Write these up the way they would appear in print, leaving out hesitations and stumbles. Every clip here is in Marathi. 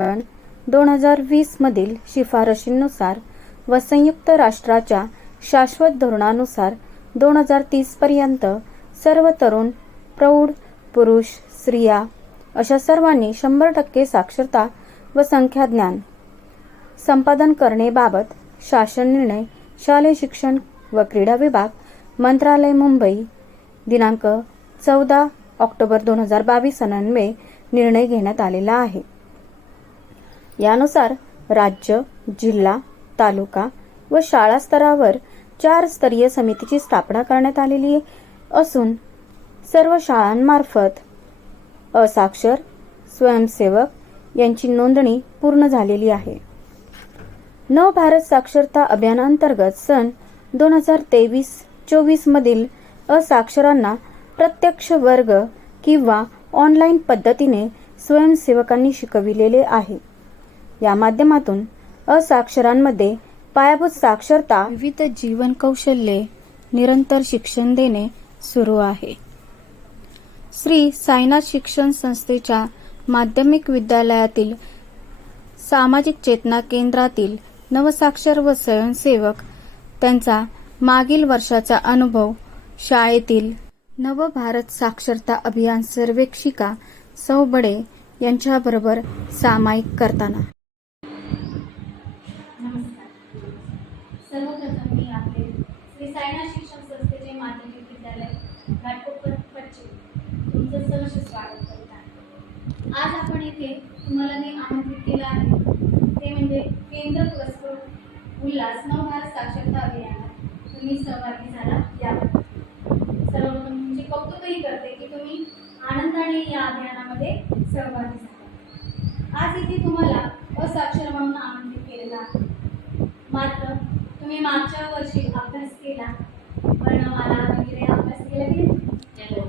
पण 2020 मधील शिफारशींनुसार व संयुक्त राष्ट्राच्या शाश्वत धोरणानुसार 2030 पर्यंत सर्व तरुण, प्रौढ, पुरुष, स्त्रिया अशा सर्वांनी 100% साक्षरता व संख्याज्ञान संपादन करण्याबाबत शासन निर्णय शालेय शिक्षण व क्रीडा विभाग, मंत्रालय, मुंबई, दिनांक 14 ऑक्टोबर 2022 अन्वये निर्णय घेण्यात आलेला आहे. यानुसार राज्य, जिल्हा, तालुका व शाळा स्तरावर 4 स्तरीय समितीची स्थापना करण्यात आलेली असून सर्व शाळांमार्फत असाक्षर स्वयंसेवक यांची नोंदणी पूर्ण झालेली आहे. नव भारत साक्षरता अभियानांतर्गत सन 2023-24 मधील असाक्षरांना प्रत्यक्ष वर्ग किंवा ऑनलाईन पद्धतीने स्वयंसेवकांनी शिकविलेले आहे. या माध्यमातून असाक्षरांमध्ये पायाभूत साक्षरता, विविध जीवन कौशल्ये, निरंतर शिक्षण देणे सुरू आहे. श्री साईनाथ शिक्षण संस्थेच्या माध्यमिक विद्यालयातील सामाजिक चेतना केंद्रातील नवसाक्षर व स्वयंसेवक त्यांचा मागील वर्षाचा अनुभव शाळेतील नव भारत साक्षरता अभियान सर्वेक्षिका सौ बडे यांच्याबरोबर सामायिक करताना. सर्वप्रथम मी आपले श्री साईनाथ शिक्षण संस्थेचे माध्यमिक विद्यालय घाटकोपर पश्चिम तुमचं सहर्ष स्वागत करत आहे. आज आपण इथे तुम्हाला मी आमंत्रित केलं आहे ते म्हणजे केंद्र पुरस्कृत उल्हास नव भारत साक्षरता अभियानात तुम्ही सहभागी झाला याबद्दल सर्वप्रथम तुमचे कौतुकही करते की तुम्ही आनंदाने या अभियानामध्ये सहभागी झाला. आज इथे तुम्हाला असाक्षर म्हणून आमंत्रित केलेलं आहे. मात्र तुम्ही मागच्या वर्षी अभ्यास केला, वर्णमाला वगैरे अभ्यास केला की नाही?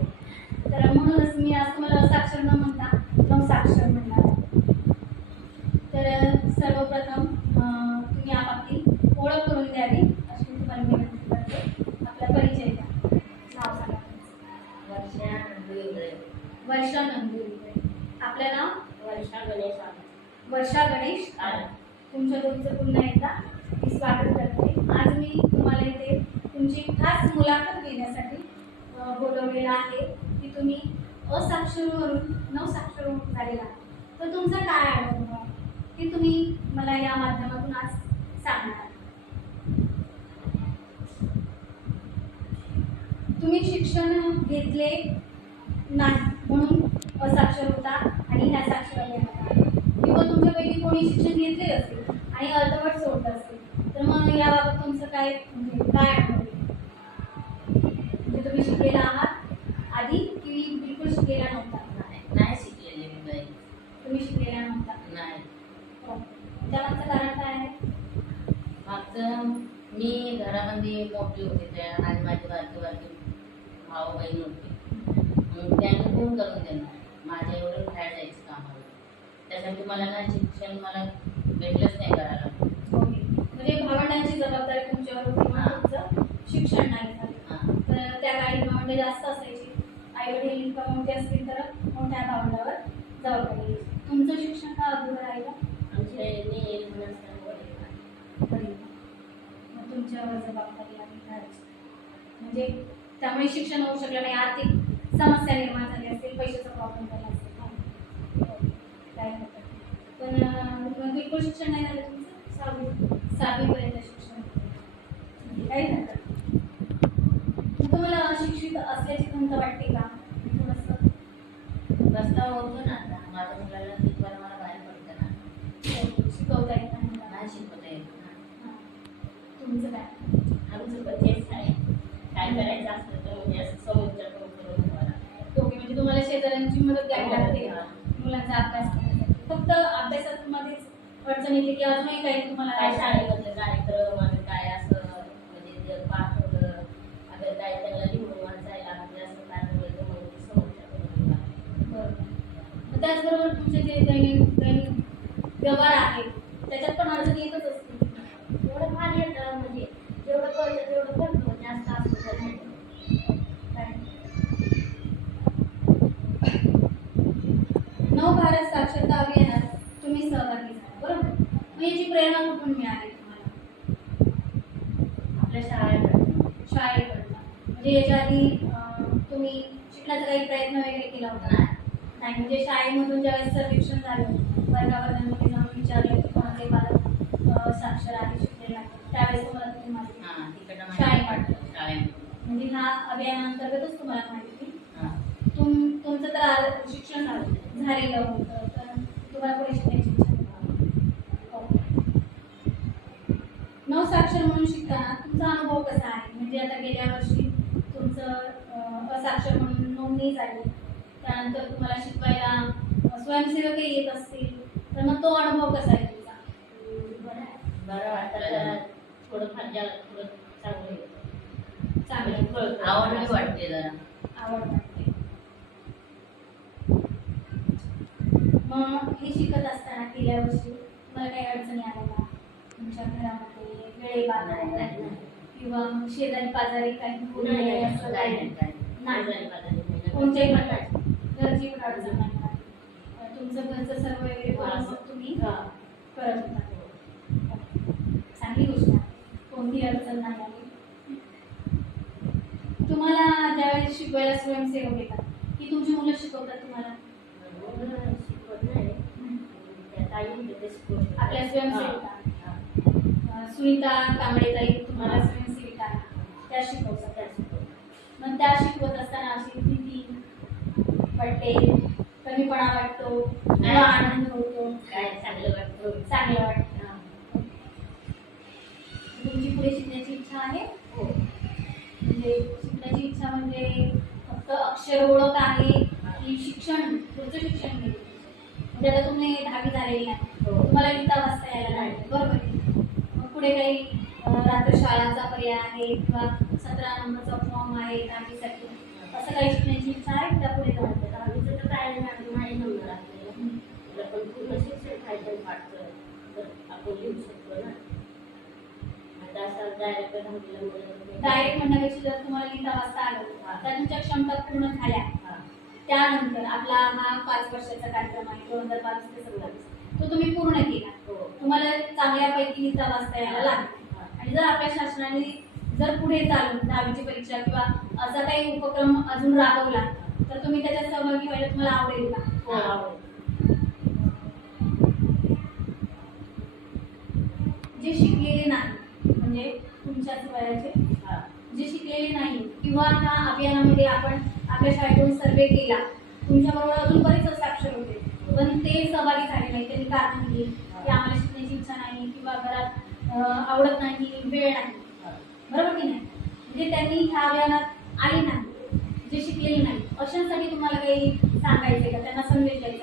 तर म्हणूनच मी आज तुम्हाला असाक्षर न म्हणता नवसाक्षर म्हणणार. तर सर्वप्रथम तुम्ही आपापली ओळख करून द्यावी अशी मी तुम्हाला विनंती करते. आपला परिचय द्या. नाव सांगा. वर्षा नंदुरबार. आपलं नाव? वर्षा गणेश. तुमच्या दोघींचं पुन्हा एकदा मी स्वागत करते. आज मी तुम्हाला इथे तुमची खास मुलाखत घेण्यासाठी बोलवलेलं आहे की तुम्ही असाक्षरवरून नवसाक्षर झालेला तर तुमचा काय अनुभव ते तुम्ही मला या माध्यमातून आज सांगणार. तुम्ही शिक्षण घेतले नाही म्हणून असाक्षर होता आणि ह्या साक्षर अभियानात किंवा तुमच्यापैकी कोणी शिक्षण घेतले असेल आणि अर्धवट सोडलं असेल तर मग याबाबत तुमचं काय काय अनुभव म्हणजे तुम्ही शिकलेला आहात आधी की बिलकुल शिकलेला नव्हता? नाही शिकलेले मी काही. तुम्ही शिकलेला नव्हता? नाही. त्यामागचं कारण काय आहे? मागचं मी घरामध्ये मोठी होते त्या आणि माझी बारकी भाऊ बहीण होती. मग त्यांनी फोन करून देणार माझ्या एवढं बाहेर जायचं कामाला. त्यासाठी मला ना शिक्षण मला भेटलंच नाही करायला. म्हणजे भावंडांची जबाबदारी तुमच्यावर होती म्हणून तुमचं शिक्षण नाही झालं. तर त्या काळी भावंडे जास्त असायची. आई वडील मोठे असतील तर मोठ्या भावंडावर जबाबदारी. तुमचं शिक्षण का अधुरं राहिलं? आमच्या मग तुमच्यावर जबाबदारी आली घराची. म्हणजे त्यामुळे शिक्षण होऊ शकलं नाही. आर्थिक समस्या निर्माण झाली असतील, पैशाचा प्रॉब्लेम झाला असेल. काय होतं पण बिलकुल शिक्षण नाही झालं तुमचं? 6वी पर्यंत शिक्षण काही झालं. तुम्हाला अशिक्षित असल्याची खंत वाटते का? थोडंसं रस्ता होतो ना. आता माझ्या मुलाला शिकवायला मला बाहेर पडतं ना. शिकवता येत नाही. नाही शिकवता येत ना. तुमचं काय? आमचं पण तेच आहे. काय करायचं असलं तर म्हणजे असं समोरच्या करून मला ओके. म्हणजे तुम्हाला शेजाऱ्यांची मदत घ्यावी लागते मुलांचा अभ्यास करण्यासाठी. फक्त अभ्यासामध्येच अडचण येते की अजूनही काही तुम्हाला काय शाळेमधले कार्यक्रम आणि काय असं म्हणजे पाठ वगैरे अगर काय त्यांना लिहून वाचायला म्हणजे असं काय वगैरे म्हणून समोरच्या करून बरोबर. त्याचबरोबर तुमचे जे दैनिक व्यवहार आहे त्याच्यात पण अडचण येतच असते. एवढं फार येतं म्हणजे जेवढं कळतं तेवढं करतो. जास्त असतं तर नाही. नव भारत साक्षरता अभियानात तुम्ही सहभागी सहभागी झाला, बरोबर? मग याची प्रेरणा कुठून मिळाली तुम्हाला? आपल्या शाळेकडनं. शाळेकडनं. म्हणजे याच्या आधी तुम्ही शिकण्याचा काही प्रयत्न वगैरे केला होता? नाही. नाही, म्हणजे शाळेमधून ज्यावेळेस सर्वेक्षण झालं, वर्गावर्गांमध्ये जाऊन विचारलं की कोणाचे बालक साक्षर आहे, शिकलेला आहे, त्यावेळेस तुम्हाला तुम्ही माहिती हां, तिकडनं शाळेकडनं. शाळेमध्ये. म्हणजे ह्या अभियानांतर्गतच तुम्हाला माहिती हां. तुमचं तर शिक्षण झालेलं होतं, तर तुम्हाला पुढे शिकण्याची इच्छा होती. नवसाक्षर म्हणून शिकताना तुमचा अनुभव कसा आहे? म्हणजे आता गेल्या वर्षी तुमचं असाक्षर म्हणून नोंदणी झाली, त्यानंतर तुम्हाला शिकवायला स्वयंसेवकही येत असतील, तर मग तो अनुभव कसा आहे तुमचा? बरं वाटतं जरा. थोडंफार ज्याला थोडं चांगलं येतं. चांगलं आवडली वाटते जरा. आवड वाटते. मग हे शिकत असताना गेल्या वर्षी तुम्हाला काही अडचणी आल्या का? तुमच्या घरामध्ये वेळेबाजार नाही. किंवा मग शेजारी पाजारी काही बोलले नाही, असं काही? नाही. नाही. कोणत्याही प्रकारची घरची पण अडचण नाही का? तुमचं घरचं सर्व वगैरे करून मग तुम्ही करत होता. चांगली गोष्ट आहे, कोणतीही अडचण नाही आली. तुम्हाला ज्यावेळेस शिकवायला स्वयंसेवक येतात, की तुमची मुलं शिकवतात तुम्हाला? शिकवत नाही. आपल्या स्वयंसेविका सुनीता कांबळेताई तुम्हाला स्वयंसेविका आहेत, त्या शिकवतात. मग त्या शिकवत असताना अशी भीती वाटते, कमीपणा वाटतो किंवा आनंद होतो? काय चांगलं वाटतं. चांगलं वाटतं. तुमची पुढे शिकण्याची इच्छा आहे? हो. म्हणजे शिकण्याची इच्छा म्हणजे फक्त अक्षर ओळख आहे की शिक्षण, पुढचं शिक्षण घ्यायचं? म्हणजे आता तुम्ही 10वी झालेली आहे, तुम्हाला लिहिता वाचता यायला नाही, बरोबर आहे? मग पुढे काही रात्र शाळाचा पर्याय आहे किंवा 17 नंबरचा फॉर्म आहे 10वीसाठी, असं काही शिकण्याची इच्छा आहे त्या पुढे जाऊन? 10वीचं तर काय नाही नंबर आपल्याला, पण पूर्ण शिक्षण पाहिजे वाटतं तर आपण लिहू शकतो ना. आता असं डायरेक्ट म्हणण्यापेक्षा जर तुम्हाला लिहिता वाचता आलं, त्या तुमच्या क्षमता पूर्ण झाल्या, त्यानंतर आपला हा 5 वर्षाचा कार्यक्रम आहे 2022 ते 27, तो तुम्ही पूर्ण केला, तुम्हाला चांगल्यापैकी लिहिता वाचता यायला लागला, आणि जर आपल्या शासनाने जर पुढे चालून 10वीची परीक्षा किंवा असा काही उपक्रम अजून राबवला, तर तुम्ही त्याच्यात सहभागी व्हायला तुम्हाला आवडेल का? हो, आवडेल. जे शिकलेले नाही, म्हणजे तुमच्याच वयाचे जे शिकलेले नाही किंवा ह्या अभियानामध्ये आपण आपल्या शाळेतून सर्वे केला, तुमच्याबरोबर अजून बरेच साक्षर होते, पण ते सहभागी झाले नाही, त्यांनी कारण दिली की आम्हाला शिकण्याची इच्छा नाही किंवा घरात आवडत नाही, वेळ नाही, बरोबर की नाही? म्हणजे त्यांनी ह्या अभियानात आले नाही, जे शिकलेले नाही, अशांसाठी तुम्हाला काही सांगायचे का? त्यांना संदेश द्यायचा